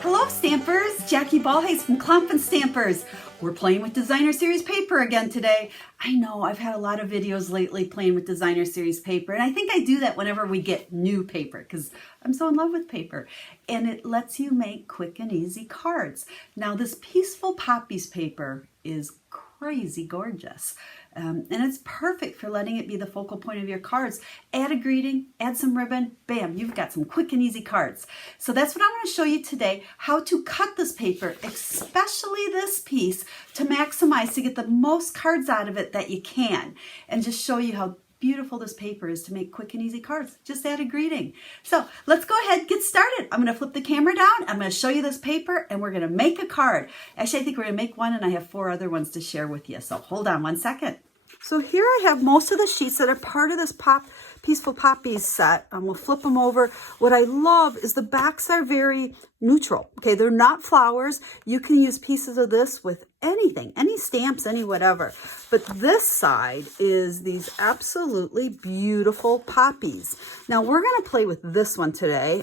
Hello Stampers, Jackie Bolhuis from Klompen Stampers. We're playing with designer series paper again today. I know I've had a lot of videos lately playing with designer series paper, and I think I do that whenever we get new paper because I'm so in love with paper. And it lets you make quick and easy cards. Now this Peaceful Poppies paper is crazy gorgeous. And it's perfect for letting it be the focal point of your cards. Add a greeting, add some ribbon, bam, you've got some quick and easy cards. So that's what I'm going to show you today, how to cut this paper, especially this piece, to maximize, to get the most cards out of it that you can. And just show you how beautiful this paper is to make quick and easy cards. Just add a greeting. So let's go ahead and get started. I'm going to flip the camera down. I'm going to show you this paper and we're going to make a card. Actually, I think we're going to make one and I have 4 other ones to share with you. So hold on one second. So here I have most of the sheets that are part of this Peaceful Poppies set. We'll flip them over. What I love is the backs are very neutral. Okay, they're not flowers. You can use pieces of this with anything, any stamps, any whatever. But this side is these absolutely beautiful poppies. Now we're going to play with this one today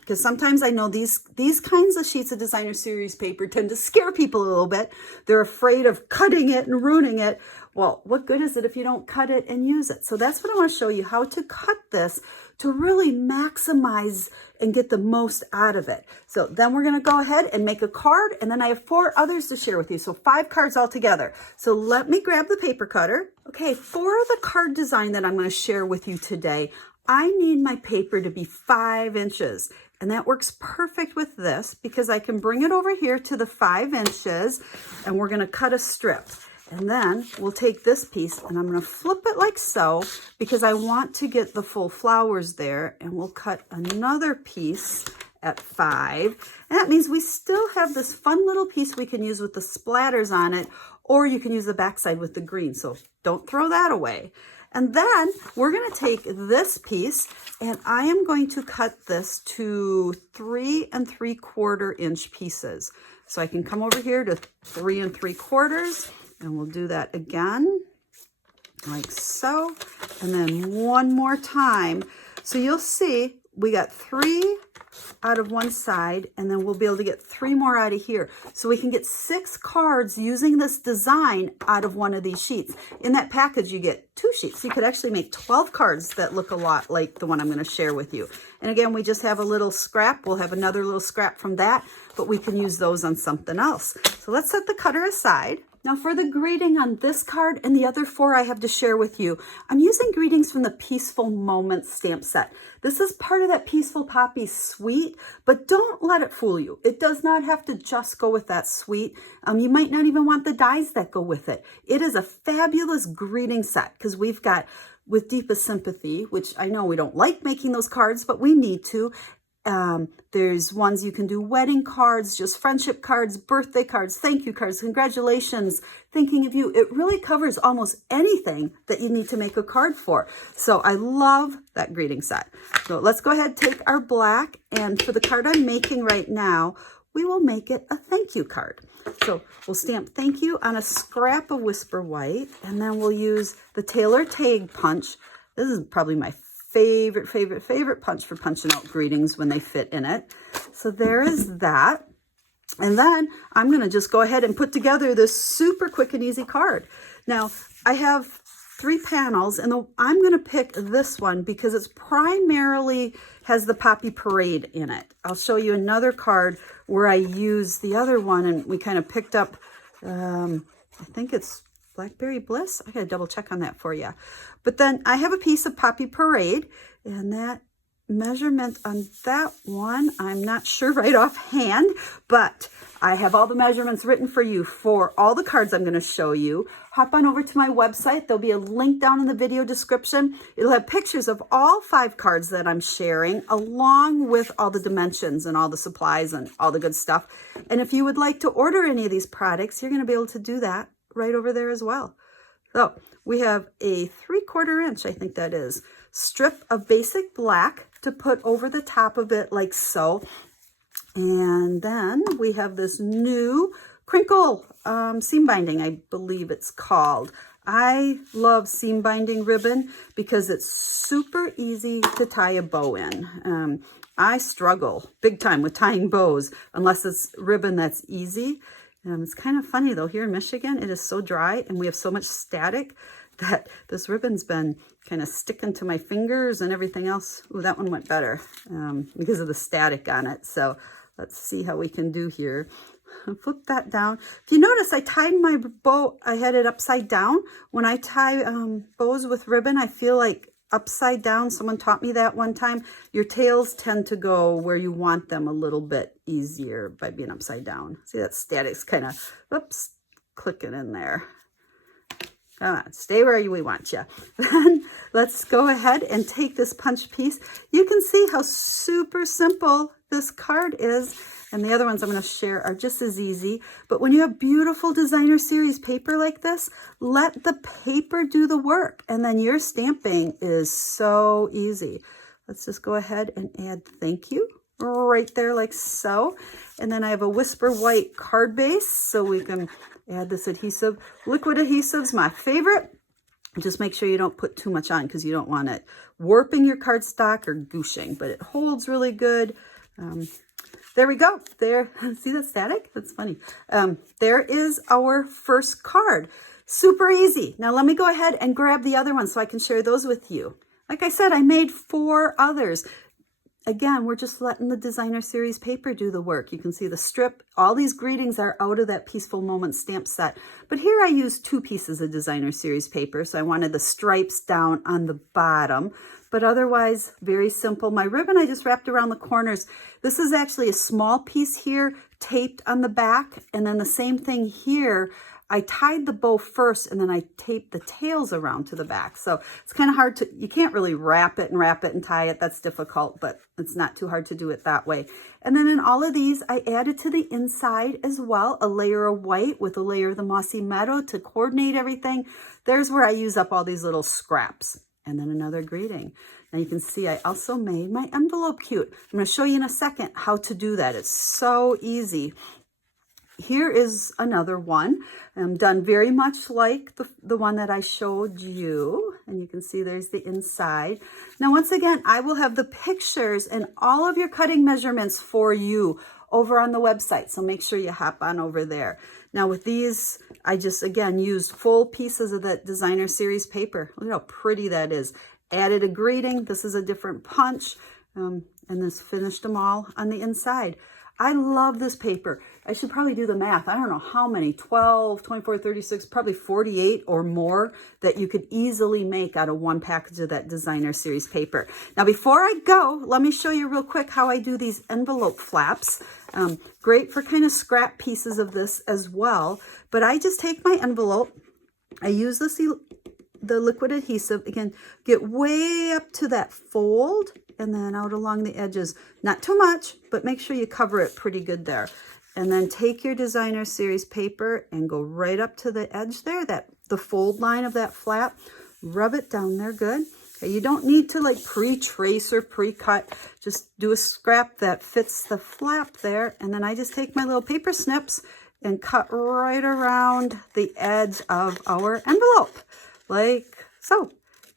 because sometimes I know these kinds of sheets of designer series paper tend to scare people a little bit. They're afraid of cutting it and ruining it. Well, what good is it if you don't cut it and use it? So that's what I want to show you, how to cut this to really maximize and get the most out of it. So then we're going to go ahead and make a card, and then I have 4 others to share with you. So 5 cards altogether. So let me grab the paper cutter. Okay, for the card design that I'm going to share with you today, I need my paper to be 5 inches. And that works perfect with this because I can bring it over here to the 5 inches and we're going to cut a strip. And then we'll take this piece and I'm going to flip it like so because I want to get the full flowers there, and we'll cut another piece at 5. And that means we still have this fun little piece we can use with the splatters on it, or you can use the backside with the green. So don't throw that away. And then we're going to take this piece and I am going to cut this to 3 3/4 inch pieces. So I can come over here to 3 3/4. And we'll do that again, like so, and then one more time. So you'll see we got 3 out of one side, and then we'll be able to get 3 more out of here. So we can get 6 cards using this design out of one of these sheets. In that package, you get 2 sheets. So you could actually make 12 cards that look a lot like the one I'm going to share with you. And again, we just have a little scrap. We'll have another little scrap from that, but we can use those on something else. So let's set the cutter aside. Now for the greeting on this card and the other 4 I have to share with you, I'm using greetings from the Peaceful Moments stamp set. This is part of that Peaceful Poppies suite, but don't let it fool you. It does not have to just go with that suite. You might not even want the dies that go with it. It is a fabulous greeting set because we've got With Deepest Sympathy, which I know we don't like making those cards, but we need to. There's ones you can do, wedding cards, just friendship cards, birthday cards, thank you cards, congratulations, thinking of you. It really covers almost anything that you need to make a card for. So I love that greeting set. So let's go ahead and take our black, and for the card I'm making right now, we will make it a thank you card. So we'll stamp thank you on a scrap of Whisper White, and then we'll use the Taylor Tag punch. This is probably my favorite punch for punching out greetings when they fit in it. So there is that. And then I'm going to just go ahead and put together this super quick and easy card. Now I have 3 panels, and I'm going to pick this one because it's primarily has the Poppy Parade in it. I'll show you another card where I use the other one, and we kind of picked up, I think it's Blackberry Bliss. I gotta double check on that for you. But then I have a piece of Poppy Parade, and that measurement on that one, I'm not sure right offhand, but I have all the measurements written for you for all the cards I'm going to show you. Hop on over to my website. There'll be a link down in the video description. It'll have pictures of all 5 cards that I'm sharing, along with all the dimensions and all the supplies and all the good stuff. And if you would like to order any of these products, you're going to be able to do that right over there as well. So we have a 3/4 inch, I think that is, strip of basic black to put over the top of it like so. And then we have this new crinkle seam binding, I believe it's called. I love seam binding ribbon because it's super easy to tie a bow in. I struggle big time with tying bows unless it's ribbon that's easy. It's kind of funny though, here in Michigan, it is so dry and we have so much static that this ribbon's been kind of sticking to my fingers and everything else. Ooh, that one went better because of the static on it. So let's see how we can do here. Flip that down. If you notice, I tied my bow, I had it upside down. When I tie bows with ribbon, I feel like upside down. Someone taught me that one time. Your tails tend to go where you want them a little bit easier by being upside down. See, that static's kind of, oops, clicking in there. Come on, stay where we want you. Then let's go ahead and take this punch piece. You can see how super simple this card is. And the other ones I'm going to share are just as easy. But when you have beautiful designer series paper like this, let the paper do the work. And then your stamping is so easy. Let's just go ahead and add thank you right there like so. And then I have a Whisper White card base so we can add this adhesive. Liquid adhesive's my favorite. Just make sure you don't put too much on because you don't want it warping your cardstock or gooshing, but it holds really good. There we go. There, see that static? That's funny. There is our first card. Super easy. Now let me go ahead and grab the other one so I can share those with you. Like I said, I made 4 others. Again, we're just letting the designer series paper do the work. You can see the strip. All these greetings are out of that Peaceful Moments stamp set. But here I used 2 pieces of designer series paper. So I wanted the stripes down on the bottom. But otherwise, very simple. My ribbon I just wrapped around the corners. This is actually a small piece here taped on the back. And then the same thing here. I tied the bow first and then I taped the tails around to the back. So it's kind of hard to, you can't really wrap it and tie it. That's difficult, but it's not too hard to do it that way. And then in all of these, I added to the inside as well, a layer of white with a layer of the Mossy Meadow to coordinate everything. There's where I use up all these little scraps. And then another greeting. Now you can see I also made my envelope cute. I'm going to show you in a second how to do that. It's so easy. Here is another one. Done very much like the one that I showed you. And you can see there's the inside. Now, once again, I will have the pictures and all of your cutting measurements for you over on the website. So make sure you hop on over there. Now with these, I just, again, used full pieces of that designer series paper. Look at how pretty that is. Added a greeting. This is a different punch. And this finished them all on the inside. I love this paper. I should probably do the math. I don't know how many, 12, 24, 36, probably 48 or more that you could easily make out of one package of that designer series paper. Now, before I go, let me show you real quick how I do these envelope flaps. Great for kind of scrap pieces of this as well. But I just take my envelope. I use the liquid adhesive. Again, get way up to that fold and then out along the edges. Not too much, but make sure you cover it pretty good there. And then take your designer series paper and go right up to the edge there, the fold line of that flap. Rub it down there good. Okay, you don't need to like pre-trace or pre-cut. Just do a scrap that fits the flap there. And then I just take my little paper snips and cut right around the edge of our envelope, like so.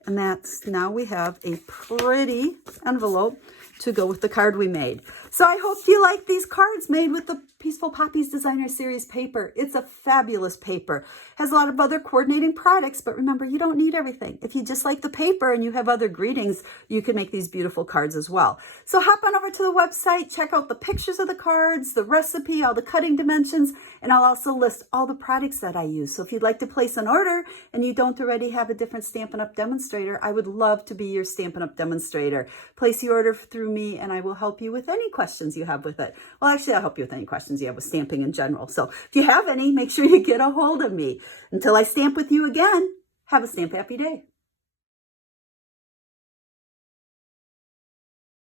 And that's, now we have a pretty envelope to go with the card we made. So I hope you like these cards made with the Peaceful Poppies Designer Series paper. It's a fabulous paper. Has a lot of other coordinating products, but remember, you don't need everything. If you just like the paper and you have other greetings, you can make these beautiful cards as well. So hop on over to the website, check out the pictures of the cards, the recipe, all the cutting dimensions, and I'll also list all the products that I use. So if you'd like to place an order and you don't already have a different Stampin' Up! Demonstrator, I would love to be your Stampin' Up! Demonstrator. Place your order through me and I will help you with any questions you have with it. Well, actually, I'll help you with any questions you have with stamping in general. So if you have any, make sure you get a hold of me. Until I stamp with you again, have a stamp happy day.